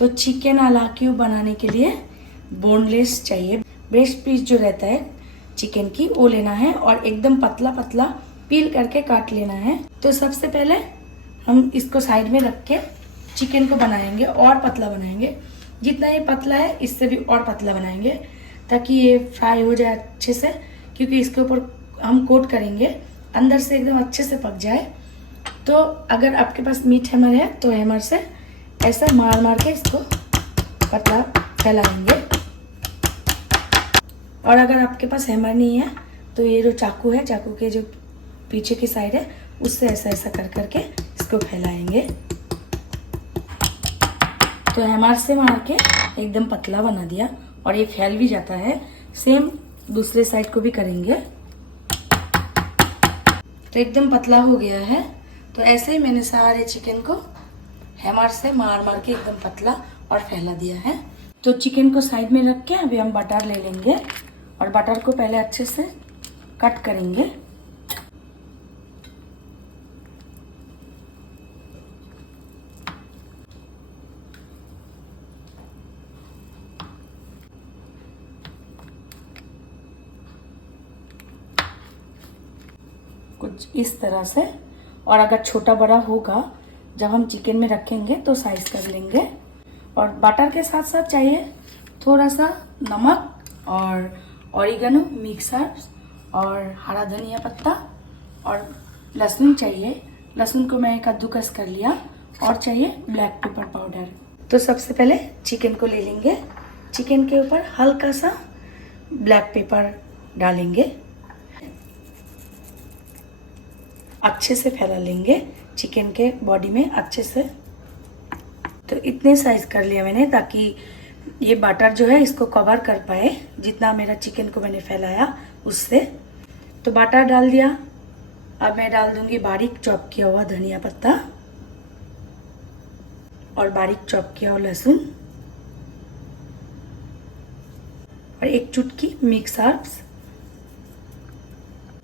तो चिकन आला क्यूब बनाने के लिए बोनलेस चाहिए। ब्रेस्ट पीस जो रहता है चिकन की वो लेना है और एकदम पतला पतला पील करके काट लेना है। तो सबसे पहले हम इसको साइड में रख के चिकन को बनाएंगे और पतला बनाएंगे। जितना ये पतला है इससे भी और पतला बनाएंगे ताकि ये फ्राई हो जाए अच्छे से, क्योंकि इसके ऊपर हम कोट करेंगे, अंदर से एकदम अच्छे से पक जाए। तो अगर आपके पास मीट हैमर है तो हैमर से ऐसा मार मार के इसको पतला फैलाएंगे। और अगर आपके पास हैमर नहीं है तो ये जो चाकू है, चाकू के जो पीछे की साइड है उससे ऐसा ऐसा कर करके इसको फैलाएंगे। तो हैमर से मार के एकदम पतला बना दिया और ये फैल भी जाता है। सेम दूसरे साइड को भी करेंगे। तो एकदम पतला हो गया है। तो ऐसे ही मैंने सारे चिकन को हैमर से मार मार के एकदम पतला और फैला दिया है। तो चिकन को साइड में रख के अभी हम बटर ले लेंगे और बटर को पहले अच्छे से कट करेंगे। कुछ इस तरह से। और अगर छोटा बड़ा होगा जब हम चिकन में रखेंगे तो साइज कर लेंगे। और बटर के साथ साथ चाहिए थोड़ा सा नमक और ऑरिगेनो मिक्स हर्ब्स और हरा धनिया पत्ता और लहसुन चाहिए। लहसुन को मैंने कद्दूकस कर लिया और चाहिए ब्लैक पेपर पाउडर। तो सबसे पहले चिकन को ले लेंगे। चिकन के ऊपर हल्का सा ब्लैक पेपर डालेंगे, अच्छे से फैला लेंगे चिकन के बॉडी में अच्छे से। तो इतने साइज कर लिया मैंने ताकि ये बटर जो है इसको कवर कर पाए, जितना मेरा चिकन को मैंने फैलाया उससे। तो बटर डाल दिया। अब मैं डाल दूंगी बारीक चॉप किया हुआ धनिया पत्ता और बारीक चॉप किया हुआ लहसुन और एक चुटकी मिक्स हर्ब्स,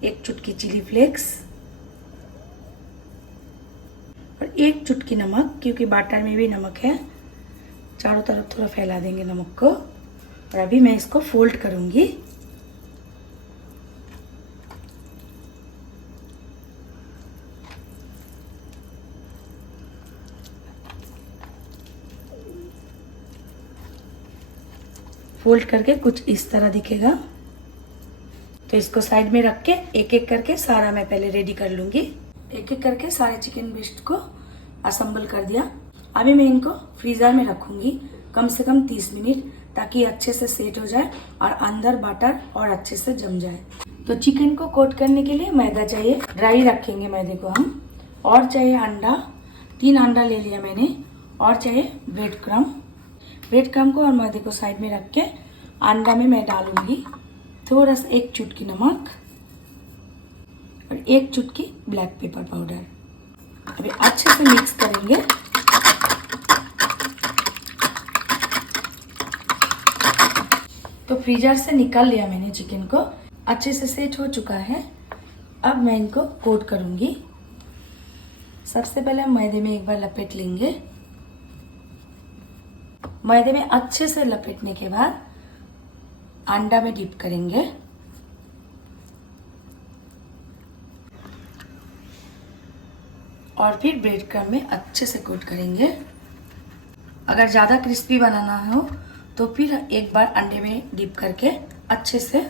एक चुटकी चिली फ्लेक्स और एक चुटकी नमक, क्योंकि बटर में भी नमक है। चारों तरफ थोड़ा फैला देंगे नमक को। और अभी मैं इसको फोल्ड करूंगी। फोल्ड करके कुछ इस तरह दिखेगा। तो इसको साइड में रख के एक एक करके सारा मैं पहले रेडी कर लूंगी। एक एक करके सारे चिकन ब्रेस्ट को असेंबल कर दिया। अभी मैं इनको फ्रीजर में रखूंगी कम से कम 30 मिनट, ताकि अच्छे से सेट हो जाए और अंदर बटर और अच्छे से जम जाए। तो चिकन को कोट करने के लिए मैदा चाहिए, ड्राई रखेंगे मैदे को हम। और चाहिए अंडा, 3 अंडा ले लिया मैंने। और चाहिए ब्रेड क्रम। ब्रेड क्रम को और मैदे को साइड में रख के अंडा में मैं डालूंगी थोड़ा सा, एक चुटकी नमक और एक चुटकी ब्लैक पेपर पाउडर। अभी अच्छे से मिक्स करेंगे। तो फ्रीजर से निकाल लिया मैंने चिकन को, अच्छे से सेट हो चुका है। अब मैं इनको कोट करूंगी। सबसे पहले हम मैदे में एक बार लपेट लेंगे। मैदे में अच्छे से लपेटने के बाद अंडा में डिप करेंगे और फिर ब्रेड क्रम्ब में अच्छे से कोट करेंगे। अगर ज़्यादा क्रिस्पी बनाना हो तो फिर एक बार अंडे में डिप करके अच्छे से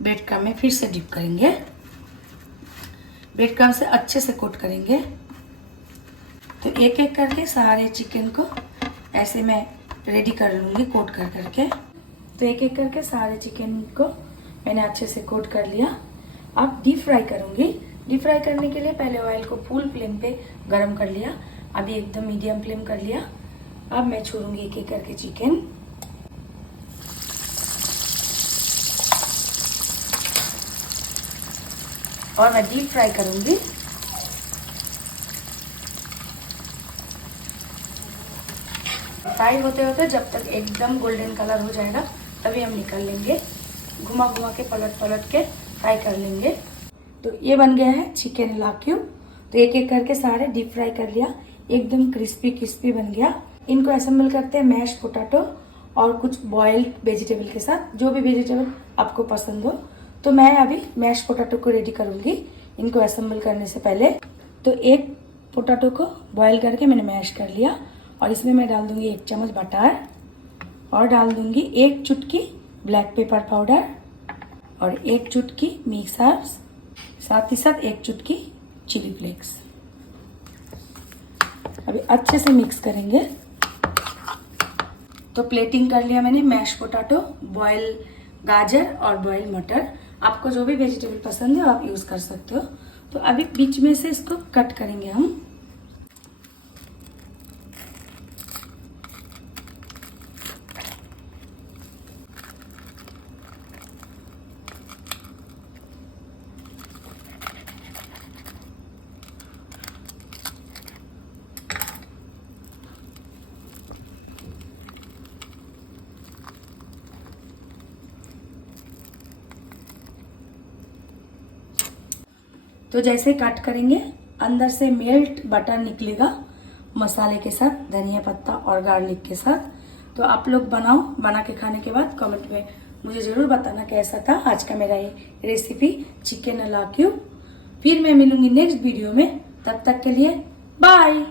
ब्रेड क्रम्ब में फिर से डिप करेंगे। ब्रेड क्रम्ब से अच्छे से कोट करेंगे। तो एक एक करके सारे चिकन को ऐसे मैं रेडी कर लूँगी कोट कर करके। तो एक एक करके सारे चिकन को मैंने अच्छे से कोट कर लिया। अब डीप फ्राई करूँगी। डीप फ्राई करने के लिए पहले ऑयल को फुल फ्लेम पे गरम कर लिया, अभी एकदम मीडियम फ्लेम कर लिया। अब मैं छोड़ूंगी एक एक करके चिकन। और मैं डीप फ्राई करूंगी। फ्राई होते होते जब तक एकदम गोल्डन कलर हो जाएगा तभी हम निकाल लेंगे। घुमा घुमा के पलट पलट के फ्राई कर लेंगे। तो ये बन गया है चिकन आला क्यूब। तो एक एक करके सारे डीप फ्राई कर लिया। एकदम क्रिस्पी क्रिस्पी बन गया। इनको असेंबल करते हैं मैश पोटैटो और कुछ बॉइल्ड वेजिटेबल के साथ, जो भी वेजिटेबल आपको पसंद हो। तो मैं अभी मैश पोटैटो को रेडी करूंगी इनको असेंबल करने से पहले। तो एक पोटैटो को बॉईल करके मैंने मैश कर लिया और इसमें मैं डाल दूंगी 1 चम्मच बटर और डाल दूंगी 1 चुटकी ब्लैक पेपर पाउडर और 1 चुटकी मिक्स हर्ब्स, साथ ही साथ 1 चुटकी चिली फ्लेक्स। अभी अच्छे से मिक्स करेंगे। तो प्लेटिंग कर लिया मैंने मैश पोटैटो, बॉयल गाजर और बॉयल मटर। आपको जो भी वेजिटेबल पसंद है आप यूज कर सकते हो। तो अभी बीच में से इसको कट करेंगे हम। तो जैसे कट करेंगे अंदर से मेल्ट बटर निकलेगा मसाले के साथ, धनिया पत्ता और गार्लिक के साथ। तो आप लोग बनाओ, बना के खाने के बाद कमेंट में मुझे जरूर बताना कैसा था आज का मेरा ये रेसिपी चिकन अला क्यूब। फिर मैं मिलूंगी नेक्स्ट वीडियो में, तब तक के लिए बाय।